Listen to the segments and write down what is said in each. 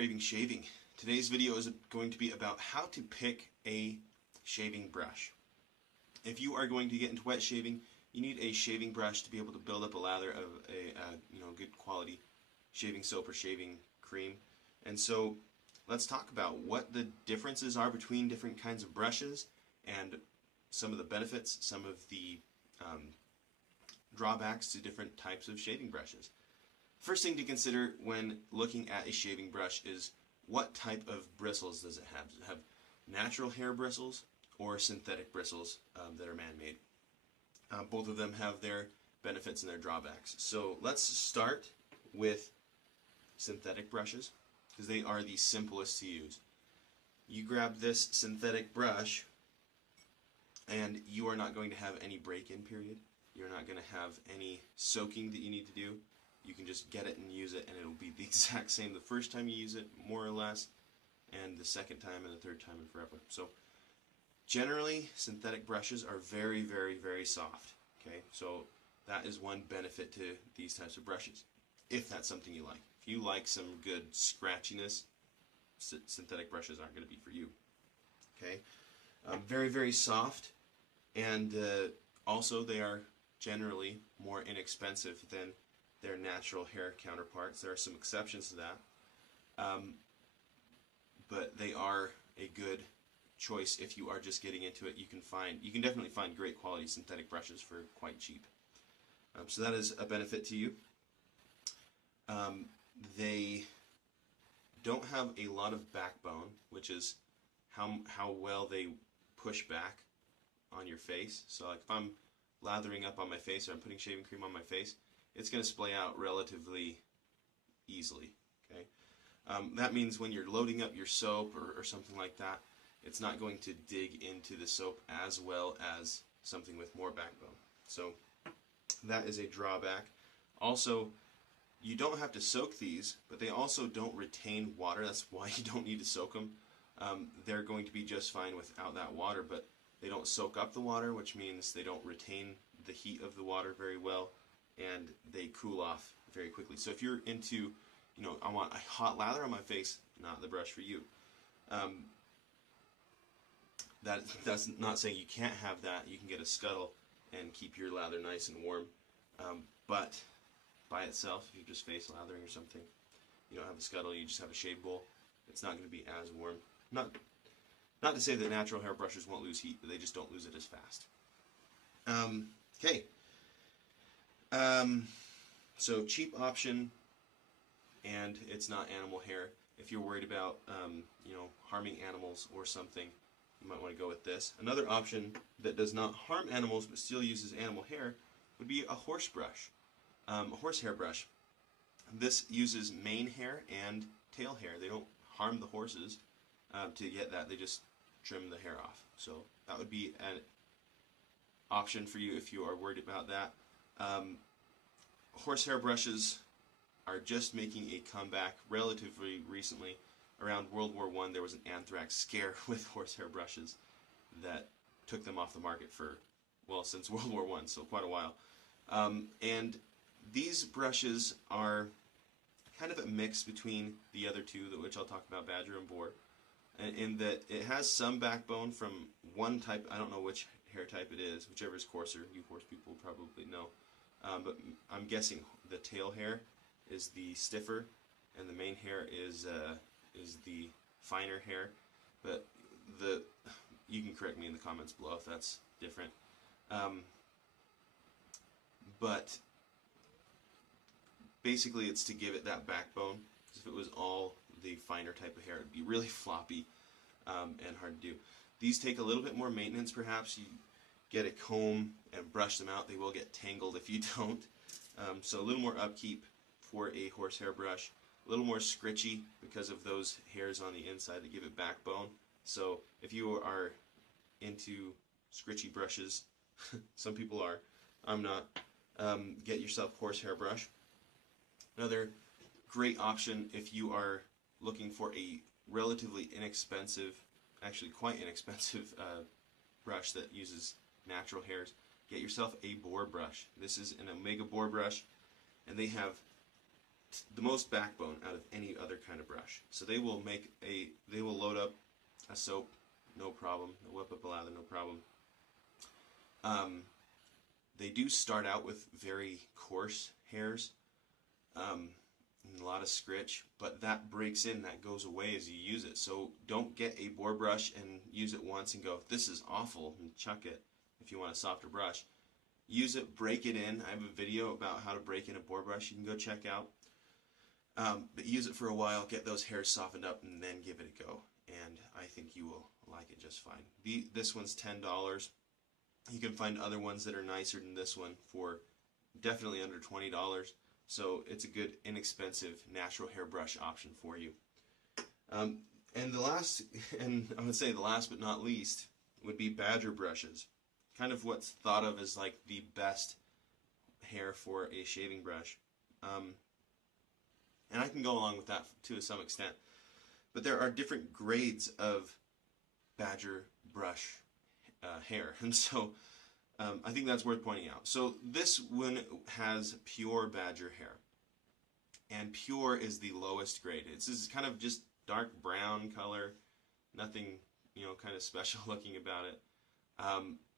craving shaving. Today's video is going to be about how to pick a shaving brush. If you are going to get into wet shaving, you need a shaving brush to be able to build up a lather of a good quality shaving soap or shaving cream. And so let's talk about what the differences are between different kinds of brushes and some of the benefits, some of the drawbacks to different types of shaving brushes. First thing to consider when looking at a shaving brush is what type of bristles does it have? Does it have natural hair bristles or synthetic bristles that are man-made? Both of them have their benefits and their drawbacks. So let's start with synthetic brushes because they are the simplest to use. You grab this synthetic brush and you are not going to have any break-in period. You're not going to have any soaking that you need to do. You can just get it and use it, and it'll be the exact same the first time you use it, more or less, and the second time and the third time and forever. So generally, synthetic brushes are very, very, very soft. Okay, so that is one benefit to these types of brushes, if that's something you like. If you like some good scratchiness, synthetic brushes aren't going to be for you. Okay, very, very soft, and also they are generally more inexpensive than their natural hair counterparts. There are some exceptions to that, but they are a good choice if you are just getting into it. You can definitely find great quality synthetic brushes for quite cheap. So that is a benefit to you. They don't have a lot of backbone, which is how well they push back on your face. So like if I'm lathering up on my face or I'm putting shaving cream on my face, it's going to splay out relatively easily. Okay, that means when you're loading up your soap or something like that, it's not going to dig into the soap as well as something with more backbone. So that is a drawback. Also, you don't have to soak these, but they also don't retain water. That's why you don't need to soak them. They're going to be just fine without that water, but they don't soak up the water, which means they don't retain the heat of the water very well, and they cool off very quickly. So if you're into, I want a hot lather on my face, not the brush for you. That's not saying you can't have that. You can get a scuttle and keep your lather nice and warm. But by itself, if you're just face lathering or something, you don't have a scuttle, you just have a shave bowl, it's not going to be as warm. Not to say that natural hair brushes won't lose heat, but they just don't lose it as fast. Okay. So cheap option, and it's not animal hair. If you're worried about harming animals or something, you might want to go with this. Another option that does not harm animals but still uses animal hair would be a horsehair brush. This uses mane hair and tail hair. They don't harm the horses to get that. They just trim the hair off. So that would be an option for you if you are worried about that. Horsehair brushes are just making a comeback relatively recently. Around World War I, there was an anthrax scare with horsehair brushes that took them off the market for, since World War I, so quite a while. And these brushes are kind of a mix between the other two, which I'll talk about, Badger and Boar, in that it has some backbone from one type. I don't know which hair type it is, whichever is coarser. You horse people probably know. But I'm guessing the tail hair is the stiffer, and the mane hair is the finer hair. But you can correct me in the comments below if that's different. But basically, it's to give it that backbone. Because if it was all the finer type of hair, it'd be really floppy and hard to do. These take a little bit more maintenance, perhaps. You get a comb and brush them out. They will get tangled if you don't. So a little more upkeep for a horsehair brush. A little more scritchy because of those hairs on the inside that give it backbone. So if you are into scritchy brushes, some people are, I'm not, get yourself a horsehair brush. Another great option if you are looking for a relatively inexpensive, actually quite inexpensive brush that uses natural hairs, get yourself a Boar brush. This is an Omega Boar brush, and they have the most backbone out of any other kind of brush. So they will load up a soap, no problem. They'll whip up a lather, no problem. They do start out with very coarse hairs, and a lot of scritch, but that breaks in, that goes away as you use it. So don't get a Boar brush and use it once and go, this is awful, and chuck it if you want a softer brush. Use it, break it in. I have a video about how to break in a Boar brush you can go check out. But use it for a while, get those hairs softened up, and then give it a go. And I think you will like it just fine. This one's $10. You can find other ones that are nicer than this one for definitely under $20. So it's a good, inexpensive, natural hair brush option for you. And the last, and I would say the last but not least, would be badger brushes. Kind of what's thought of as like the best hair for a shaving brush. And I can go along with that to some extent. But there are different grades of badger brush hair. And so I think that's worth pointing out. So this one has pure badger hair. And pure is the lowest grade. This is kind of just dark brown color. Nothing, kind of special looking about it.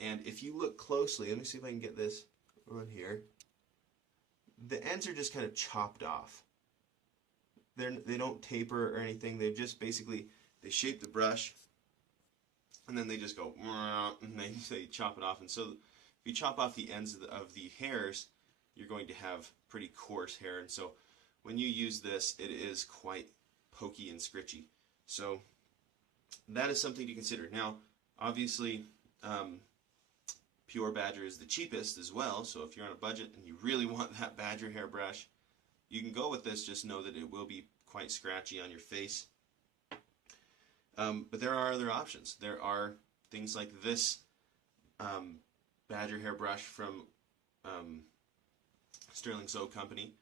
And if you look closely, let me see if I can get this on here. The ends are just kind of chopped off. They don't taper or anything. They just basically, they shape the brush, and then they just go, and they chop it off. And so if you chop off the ends of the hairs, you're going to have pretty coarse hair. And so when you use this, it is quite pokey and scritchy. So that is something to consider. Now, obviously, pure badger is the cheapest as well. So if you're on a budget and you really want that badger hair brush, you can go with this. Just know that it will be quite scratchy on your face. But there are other options. There are things like this badger hair brush from Sterling Soap Company.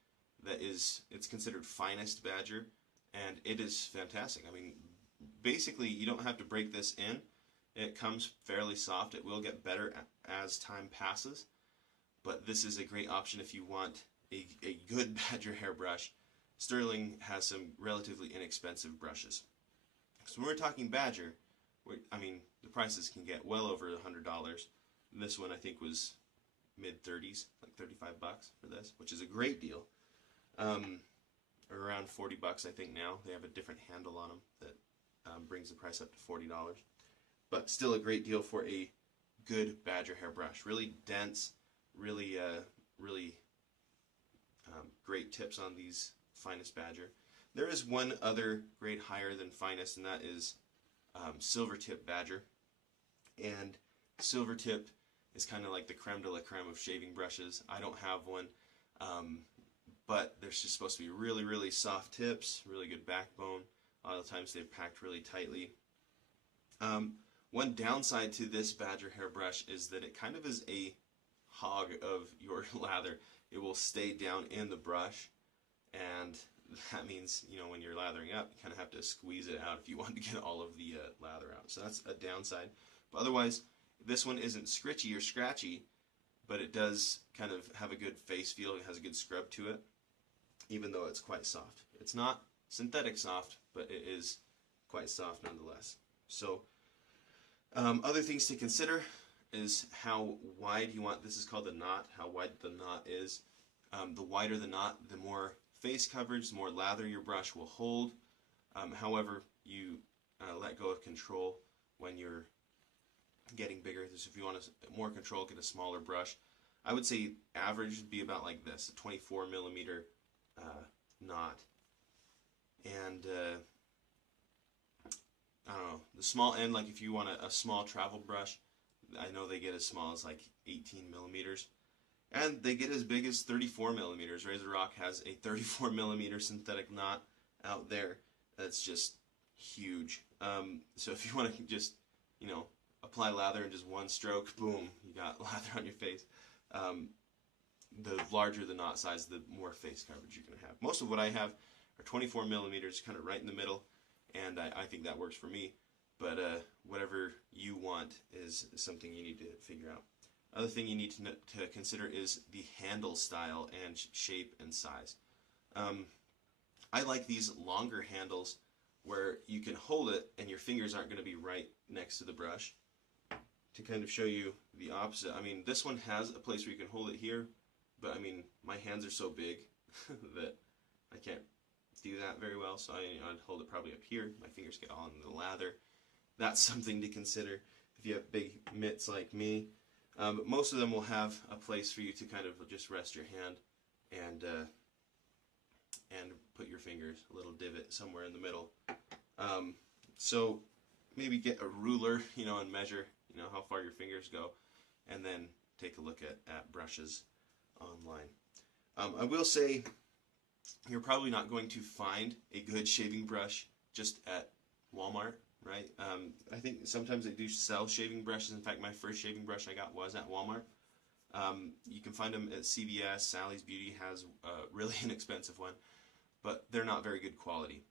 It's considered finest badger, and it is fantastic. I mean, basically, you don't have to break this in. It comes fairly soft. It will get better as time passes, but this is a great option if you want a good badger hair brush. Sterling has some relatively inexpensive brushes. So when we're talking badger, the prices can get well over $100. This one I think was mid-30s, like $35 for this, which is a great deal. Or around $40 I think now. They have a different handle on them that brings the price up to $40. But still a great deal for a good badger hair brush. Really dense, really great tips on these finest badger. There is one other grade higher than finest, and that is silver tip badger. And silver tip is kind of like the creme de la creme of shaving brushes. I don't have one, but they're just supposed to be really, really soft tips, really good backbone. A lot of times they're packed really tightly. One downside to this badger hair brush is that it kind of is a hog of your lather. It will stay down in the brush, and that means, when you're lathering up, you kind of have to squeeze it out if you want to get all of the lather out. So that's a downside. But otherwise, this one isn't scritchy or scratchy, but it does kind of have a good face feel. It has a good scrub to it, even though it's quite soft. It's not synthetic soft, but it is quite soft nonetheless. So other things to consider is how wide you want, this is called the knot, how wide the knot is. The wider the knot, the more face coverage, the more lather your brush will hold. However, you let go of control when you're getting bigger. So if you want more control, get a smaller brush. I would say average would be about like this, a 24 millimeter knot. And I don't know, the small end, like if you want a small travel brush, I know they get as small as like 18 millimeters. And they get as big as 34 millimeters. Razor Rock has a 34 millimeter synthetic knot out there that's just huge. So if you want to just, apply lather in just one stroke, boom, you got lather on your face. The larger the knot size, the more face coverage you're going to have. Most of what I have are 24 millimeters, kind of right in the middle, and I think that works for me. But whatever you want is something you need to figure out. Other thing you need to consider is the handle style and shape and size. I like these longer handles where you can hold it and your fingers aren't going to be right next to the brush. To kind of show you the opposite, I mean, this one has a place where you can hold it here, but I mean, my hands are so big that I can't do that very well, so I'd hold it probably up here. My fingers get all in the lather. That's something to consider if you have big mitts like me. But most of them will have a place for you to kind of just rest your hand and put your fingers, a little divot somewhere in the middle. So maybe get a ruler, and measure, how far your fingers go, and then take a look at brushes online. I will say you're probably not going to find a good shaving brush just at Walmart, right? I think sometimes they do sell shaving brushes. In fact, my first shaving brush I got was at Walmart. You can find them at CVS. Sally's Beauty has a really inexpensive one, but they're not very good quality.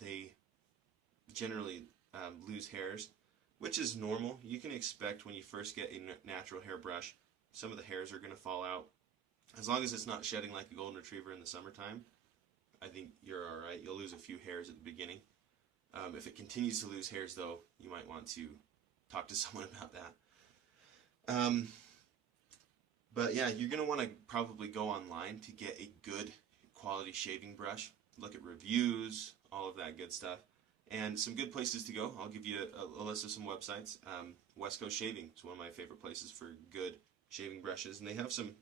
They generally lose hairs, which is normal. You can expect when you first get a natural hair brush, some of the hairs are going to fall out. As long as it's not shedding like a golden retriever in the summertime, I think you're alright. You'll lose a few hairs at the beginning. If it continues to lose hairs, though, you might want to talk to someone about that. But yeah, you're going to want to probably go online to get a good quality shaving brush. Look at reviews, all of that good stuff. And some good places to go. I'll give you a list of some websites. West Coast Shaving is one of my favorite places for good shaving brushes. And they have some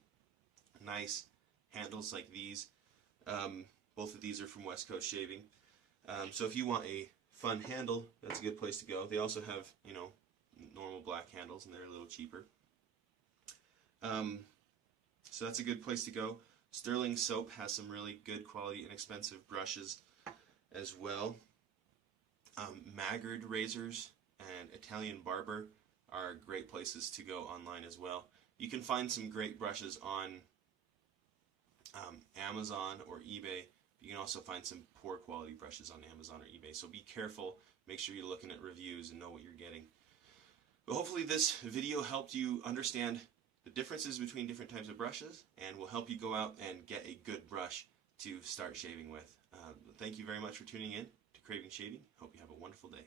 nice handles like these. Both of these are from West Coast Shaving. So if you want a fun handle, that's a good place to go. They also have, normal black handles, and they're a little cheaper. So that's a good place to go. Sterling Soap has some really good quality, inexpensive brushes as well. Maggard razors and Italian Barber are great places to go online as well. You can find some great brushes on Amazon or eBay. You can also find some poor quality brushes on Amazon or eBay. So be careful. Make sure you're looking at reviews and know what you're getting. But hopefully this video helped you understand the differences between different types of brushes and will help you go out and get a good brush to start shaving with. Thank you very much for tuning in to Craving Shaving. Hope you have a wonderful day.